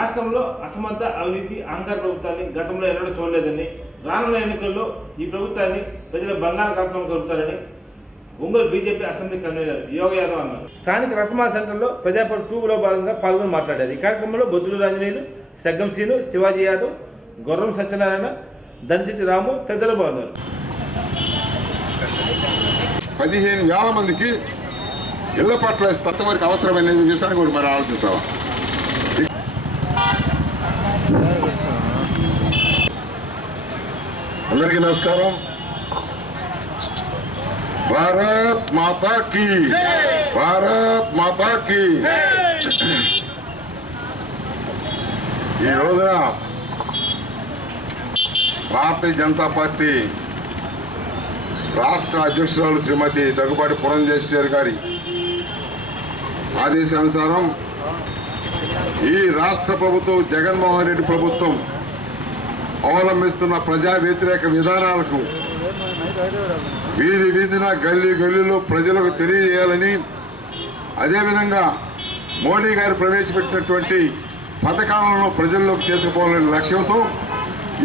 రాష్ట్రంలో అసమర్థ అవినీతి అహంకార ప్రభుత్వాన్ని గతంలో ఎన్నడూ చూడలేదని రానున్న ఎన్నికల్లో ఈ ప్రభుత్వాన్ని ప్రజల బంగాళాఖాతంలో కలుపుతారని Ongole BJP assembly convener Yoga Yadav అన్నారు. స్థానిక రత్మా సెంటర్లో ప్రజాపర టూలో భాగంగా పాల్గొని మాట్లాడారు. ఈ కార్యక్రమంలో బొద్దులు రాంజనేయులు సగ్గం సీను శివాజీ యాదవ్ గుర్రం సత్యనారాయణ దర్శిటి రాము తదితరులు పాల్గొన్నారు. పదిహేను వేల మందికి ఇళ్ళ పట్ల తత్వరికి అవసరమైన విషయాన్ని కూడా మరి ఆలోచిస్తావా? అందరికీ నమస్కారం. భారత్ మాతాకి భారత్ మాతాకి ఈ రోజున భారతీయ జనతా పార్టీ రాష్ట్ర అధ్యక్షురాలు శ్రీమతి దగ్గుబాటి పురంధేశ్వరి గారి ఆదేశానుసారం ఈ రాష్ట్ర ప్రభుత్వం జగన్మోహన్ రెడ్డి ప్రభుత్వం అవలంబిస్తున్న ప్రజా వ్యతిరేక విధానాలకు వీధి వీధిన గల్లీ గల్లీలో ప్రజలకు తెలియజేయాలని అదేవిధంగా మోడీ గారు ప్రవేశపెట్టినటువంటి పథకాలను ప్రజల్లోకి తీసుకుపోవాలనే లక్ష్యంతో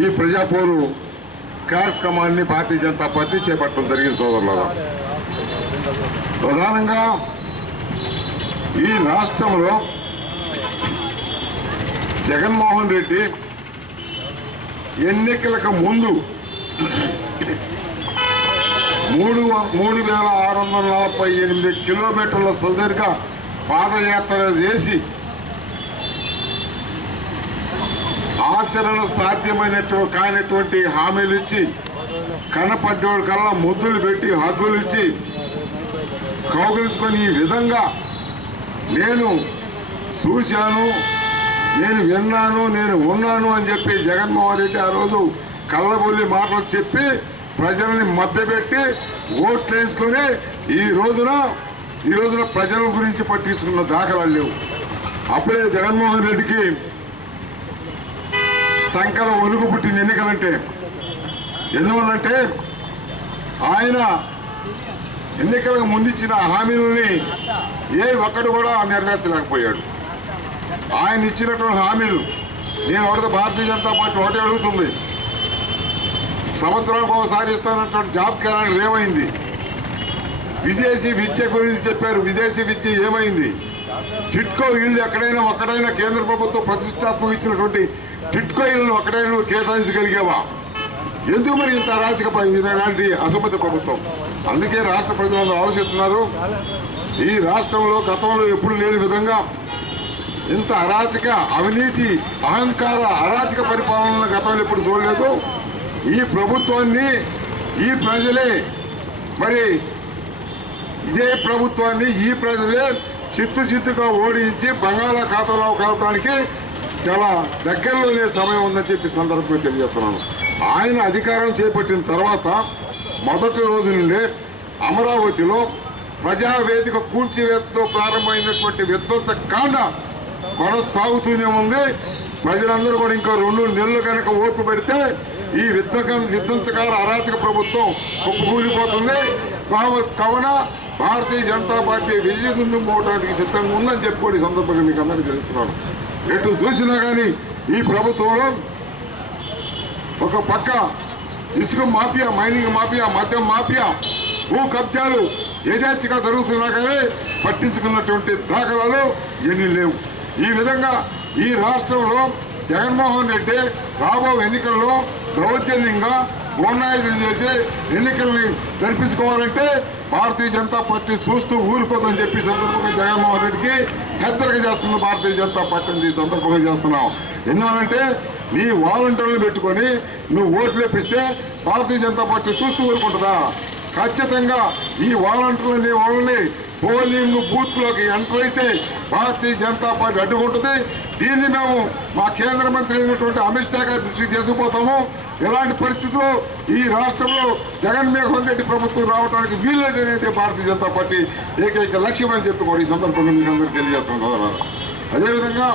ఈ ప్రజాపోరు కార్యక్రమాన్ని భారతీయ జనతా పార్టీ చేపట్టడం జరిగింది సోదరులారా. ప్రధానంగా ఈ రాష్ట్రంలో జగన్మోహన్ రెడ్డి ఎన్నికలకు ముందు మూడు వ- మూడు వేల ఆరు వందల నలభై ఎనిమిది కిలోమీటర్ల సుదీర్ఘ పాదయాత్ర చేసి ఆచరణ సాధ్యమైనట్టు కానిటువంటి హామీలు ఇచ్చి కనపడ్డోడు కల్లా ముద్దులు పెట్టి హద్దులు ఇచ్చి కౌగిలించుకొని ఈ విధంగా నేను చూశాను. నేను విన్నాను నేను ఉన్నాను అని చెప్పి జగన్మోహన్ రెడ్డి ఆ రోజు కళ్ళబొల్లి మాటలు చెప్పి ప్రజల్ని మభ్యపెట్టి ఓట్లు వేసుకొని ఈ రోజున ఈ రోజున ప్రజల గురించి పట్టించుకున్న దాఖలాలు లేవు. అప్పుడే జగన్మోహన్ రెడ్డికి సంకల ఒలుగు పుట్టింది ఎన్నికలంటే. ఎందువల్లంటే ఆయన ఎన్నికలకు ముందిచ్చిన హామీలని ఏ ఒక్కడు కూడా నెరవేర్చలేకపోయాడు. ఆయన ఇచ్చినటువంటి హామీలు. నేను ఒకటి భారతీయ జనతా పార్టీ ఒకటి అడుగుతుంది. సంవత్సరానికి ఒకసారి ఇస్తానటువంటి జాబ్ క్యాలెండర్ ఏమైంది? విదేశీ విద్య గురించి చెప్పారు. విదేశీ విద్య ఏమైంది? టిట్కో ఇల్లు ఎక్కడైనా ఒక్కడైనా కేంద్ర ప్రభుత్వం ప్రతిష్టాత్మక ఇచ్చినటువంటి టిట్కో ఇల్లు ఒక్కడైనా కేటాయించగలిగేవా కేటాయించగలిగావా? ఎందుకు మరి ఇంత అరాచక ప- అసమ్మతి ప్రభుత్వం? అందుకే రాష్ట్ర ప్రజలందరూ ఆలోచిస్తున్నారు. ఈ రాష్ట్రంలో గతంలో ఎప్పుడు లేని విధంగా ఇంత అరాచక అవినీతి అహంకార అరాచక పరిపాలన గతంలో ఎప్పుడు చూడలేదు. ఈ ప్రభుత్వాన్ని ఈ ప్రజలే మరి ఇదే ప్రభుత్వాన్ని ఈ ప్రజలే చిత్తు చిత్తుగా ఓడించి బంగాళాఖాతంలో కలపడానికి చాలా దగ్గరలోనే సమయం ఉందని చెప్పి సందర్భంగా తెలియజేస్తున్నాను. ఆయన అధికారం చేపట్టిన తర్వాత మొదటి రోజు నుండే అమరావతిలో ప్రజావేదిక కూల్చివేతతో ప్రారంభమైనటువంటి విధ్వంస కాండ కొనసాగుతూనే ఉంది. ప్రజలందరూ కూడా ఇంకా రెండు నెలలు కనుక ఓట్లు పెడితే ఈ విధ్వంస విధ్వంసకాల అరాచక ప్రభుత్వం కుప్పకూలిపోతుంది. కావున భారతీయ జనతా పార్టీ విజయదుందు పోవడానికి సిద్ధంగా ఉందని చెప్పుకోండి ఈ సందర్భంగా మీకు అందరికీ తెలుస్తున్నాను. ఎటు చూసినా కానీ ఈ ప్రభుత్వంలో ఒక పక్క ఇసుక మాఫియా మైనింగ్ మాఫియా మద్యం మాఫియా భూ కబ్జాలు యథేచ్ఛగా జరుగుతున్నా కానీ పట్టించుకున్నటువంటి దాఖలాలు ఎన్ని లేవు. ఈ విధంగా ఈ రాష్ట్రంలో జగన్మోహన్ రెడ్డి రాబో ఎన్నికల్లో దౌర్జన్యంగా గోనాయుధం చేసి ఎన్నికల్ని జరిపించుకోవాలంటే భారతీయ జనతా పార్టీ చూస్తూ ఊరుకోదని చెప్పి సందర్భంగా జగన్మోహన్ రెడ్డికి హెచ్చరిక చేస్తుంది భారతీయ జనతా పార్టీని ఈ సందర్భంగా చేస్తున్నాం. ఎందువలంటే నీ వాలంటీర్లు పెట్టుకొని నువ్వు ఓట్లు వేపిస్తే భారతీయ జనతా పార్టీ చూస్తూ ఊరుకుంటుందా? ఖచ్చితంగా ఈ వాలంటీర్లని వాళ్ళని పోలింగ్ బూత్లోకి ఎంటర్ అయితే భారతీయ జనతా పార్టీ అడ్డుకుంటుంది. దీన్ని మేము మా కేంద్ర మంత్రి అయినటువంటి అమిత్ షా గారి దృష్టికి తీసుకుపోతాము. ఎలాంటి పరిస్థితుల్లో ఈ రాష్ట్రంలో జగన్మోహన్ రెడ్డి ప్రభుత్వం రావడానికి వీల్లేదనేది భారతీయ జనతా పార్టీ ఏకైక లక్ష్యం అని చెప్పి కూడా ఈ సందర్భంగా మీకు అందరికీ తెలియజేస్తున్నాం అదేవిధంగా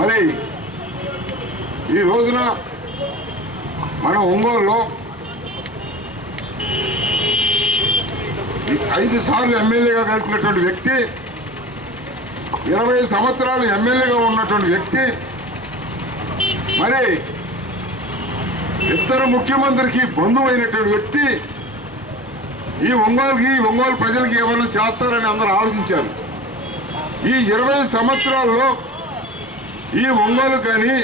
మరి ఈ రోజున మన ఒంగోలులో ఐదు సార్లు ఎమ్మెల్యేగా కలిసినటువంటి వ్యక్తి ఇరవై సంవత్సరాలు ఎమ్మెల్యేగా ఉన్నటువంటి వ్యక్తి మరి ఇద్దరు ముఖ్యమంత్రికి బంధువు అయినటువంటి వ్యక్తి ఈ ఒంగోలుకి ఒంగోలు ప్రజలకి ఏమైనా చేస్తారని అందరూ ఆలోచించారు. ఈ ఇరవై సంవత్సరాల్లో ఈ ఒంగోలు కానీ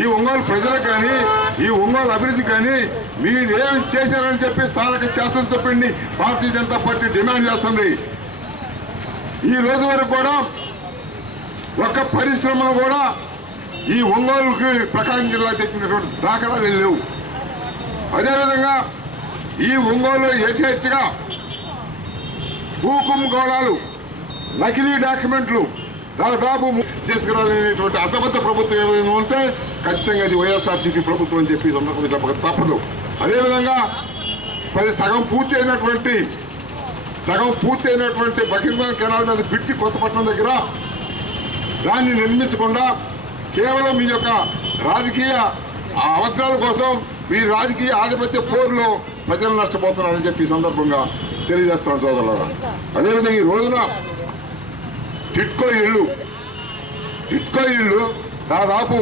ఈ ఒంగోలు ప్రజలు కానీ ఈ ఒంగోలు అభివృద్ధి కానీ మీరేం చేశారని చెప్పి స్థానిక శాసనసభ్యుడిని భారతీయ జనతా పార్టీ డిమాండ్ చేస్తుంది. ఈ రోజు వరకు కూడా ఒక్క పరిశ్రమను కూడా ఈ ఒంగోలుకి ప్రకాశం జిల్లా తెచ్చినటువంటి దాఖలాలు లేవు. అదేవిధంగా ఈ ఒంగోలు యథేచ్ఛగా భూకుం గోళాలు నకిలీ డాక్యుమెంట్లు దాదాపు తీసుకురాలేనటువంటి అసమర్థ ప్రభుత్వం ఏదైనా ఉంటే ఖచ్చితంగా అది వైఎస్ఆర్సీపీ ప్రభుత్వం అని చెప్పి సందర్భం చెప్పక తప్పదు. అదేవిధంగా మరి సగం పూర్తి అయినటువంటి సగం పూర్తి అయినటువంటి బకింగ్ కెనాల్ మీద పిచ్చి కొత్తపట్నం దగ్గర దాన్ని నిర్మించకుండా కేవలం మీ యొక్క రాజకీయ అవసరాల కోసం మీ రాజకీయ ఆధిపత్య పోరులో ప్రజలు నష్టపోతున్నారని చెప్పి సందర్భంగా తెలియజేస్తున్నాను సోదరులారా. అదేవిధంగా ఈ రోజున టిట్కో ఇళ్ళు టిట్కో ఇళ్ళు దాదాపు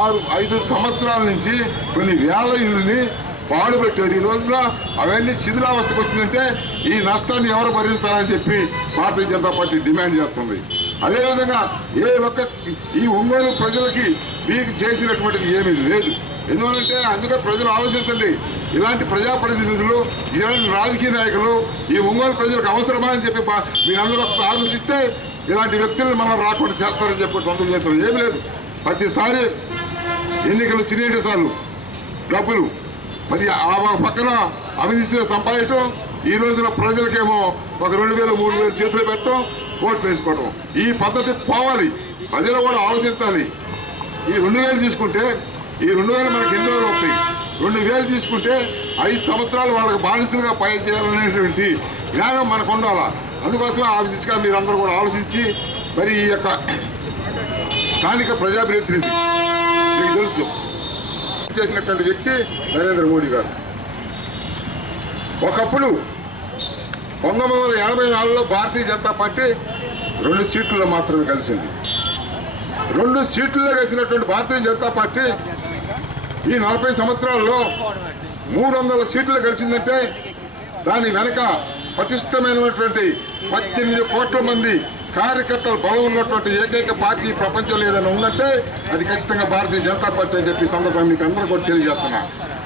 ఆరు ఐదు సంవత్సరాల నుంచి కొన్ని వేల ఇళ్ళని పాడుపెట్టారు ఈ రోజున అవన్నీ శిథిలావస్థకు వచ్చిందంటే ఈ నష్టాన్ని ఎవరు భరించాలని చెప్పి భారతీయ జనతా పార్టీ డిమాండ్ చేస్తుంది. అదేవిధంగా ఏ ఒక్క ఈ ఒంగోలు ప్రజలకి మీకు చేసినటువంటిది ఏమీ లేదు. ఎందుకంటే అందుకే ప్రజలు ఆలోచించండి. ఇలాంటి ప్రజాప్రతినిధులు ఇలాంటి రాజకీయ నాయకులు ఈ ఒంగోలు ప్రజలకు అవసరమా అని చెప్పి మీరందరూ ఒకసారి ఆలోచిస్తే ఇలాంటి వ్యక్తులను మనం రాకుండా చేస్తారని చెప్పి సొంతం చేస్తారు. ఏమి లేదు. ప్రతిసారి ఎన్నికలు చిన్న సార్లు డబ్బులు. మరి ఆ ఒక పక్కన అవినీతిగా సంపాదించడం ఈ రోజున ప్రజలకేమో ఒక రెండు వేలు మూడు వేలు చేతులు పెట్టడం ఓట్లు వేసుకోవడం ఈ పద్ధతి పోవాలి. ప్రజలు కూడా ఆలోచించాలి. ఈ రెండు వేలు తీసుకుంటే ఈ రెండు వేలు మనకి ఎన్ని రోజులు వస్తాయి? రెండు వేలు తీసుకుంటే ఐదు సంవత్సరాలు వాళ్ళకి బానిసలుగా పని చేయాలనేటువంటి జ్ఞానం మనకు ఉండాలా? అందుకోసమే ఆ దిశగా మీరందరూ కూడా ఆలోచించి మరి ఈ యొక్క స్థానిక ప్రజాప్రతినిధి మీకు తెలుసు. చేసినటువంటి వ్యక్తి నరేంద్ర మోడీ గారు. ఒకప్పుడు పంతొమ్మిది వందల ఎనభై నాలుగులో భారతీయ జనతా పార్టీ రెండు సీట్లలో మాత్రమే కలిసింది. రెండు సీట్లలో కలిసినటువంటి భారతీయ జనతా పార్టీ ఈ నలభై సంవత్సరాల్లో మూడు వందల సీట్లు కలిసిందంటే దాని వెనక పటిష్టమైనటువంటి పద్దెనిమిది కోట్ల మంది కార్యకర్తల బలం ఉన్నటువంటి ఏకైక పార్టీ ప్రపంచంలో ఏదైనా ఉందంటే అది ఖచ్చితంగా భారతీయ జనతా పార్టీ అని చెప్పి సందర్భంగా మీకు అందరూ కూడా తెలియజేస్తున్నా.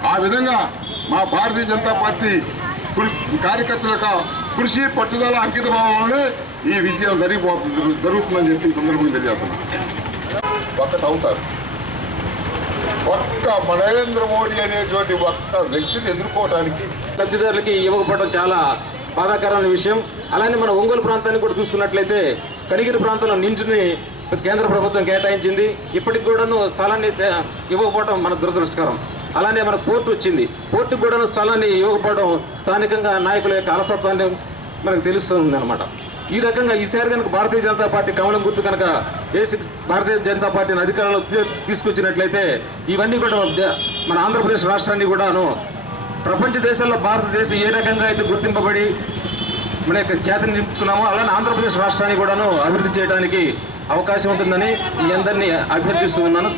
ఆ విధంగా మా భారతీయ జనతా పార్టీ కృ- కార్యకర్తల యొక్క కృషి పట్టుదల అంకిత భావంలోనే ఈ విజయం జరిగిపోతుంది జరుగుతుందని చెప్పి సందర్భంగా తెలియజేస్తున్నా. ఒక్కటి అవుతారు. ఒక్క నరేంద్ర మోడీ అనేటువంటి ఒక్క వ్యక్తిని ఎదుర్కోవడానికి లబ్ధిదారులకి ఇవ్వకపోవడం చాలా బాధాకరమైన విషయం. అలానే మన ఒంగోలు ప్రాంతాన్ని కూడా చూసుకున్నట్లయితే కనిగిరి ప్రాంతంలో నించుని కేంద్ర ప్రభుత్వం కేటాయించింది. ఇప్పటికి కూడాను స్థలాన్ని ఇవ్వకపోవడం మన దురదృష్టకరం. అలానే మన పోర్టు వచ్చింది. పోర్టుకు కూడాను స్థలాన్ని ఇవ్వకపోవడం స్థానికంగా నాయకుల యొక్క అలసత్వాన్ని మనకు తెలుస్తుంది అనమాట ఈ రకంగా ఈసారి కనుక భారతీయ జనతా పార్టీ కమలం గుర్తు కనుక వేసి భారతీయ జనతా పార్టీని అధికారంలో తీసుకొచ్చినట్లయితే ఇవన్నీ కూడా మన ఆంధ్రప్రదేశ్ రాష్ట్రాన్ని కూడాను ప్రపంచ దేశాల్లో భారతదేశం ఏ రకంగా అయితే గుర్తింపబడి మన యొక్క ఖ్యాతిని నింపుకున్నామో అలానే ఆంధ్రప్రదేశ్ రాష్ట్రాన్ని కూడాను అభివృద్ధి చేయడానికి అవకాశం ఉంటుందని మీ అందరినీ అభ్యర్థిస్తూ ఉన్నాను.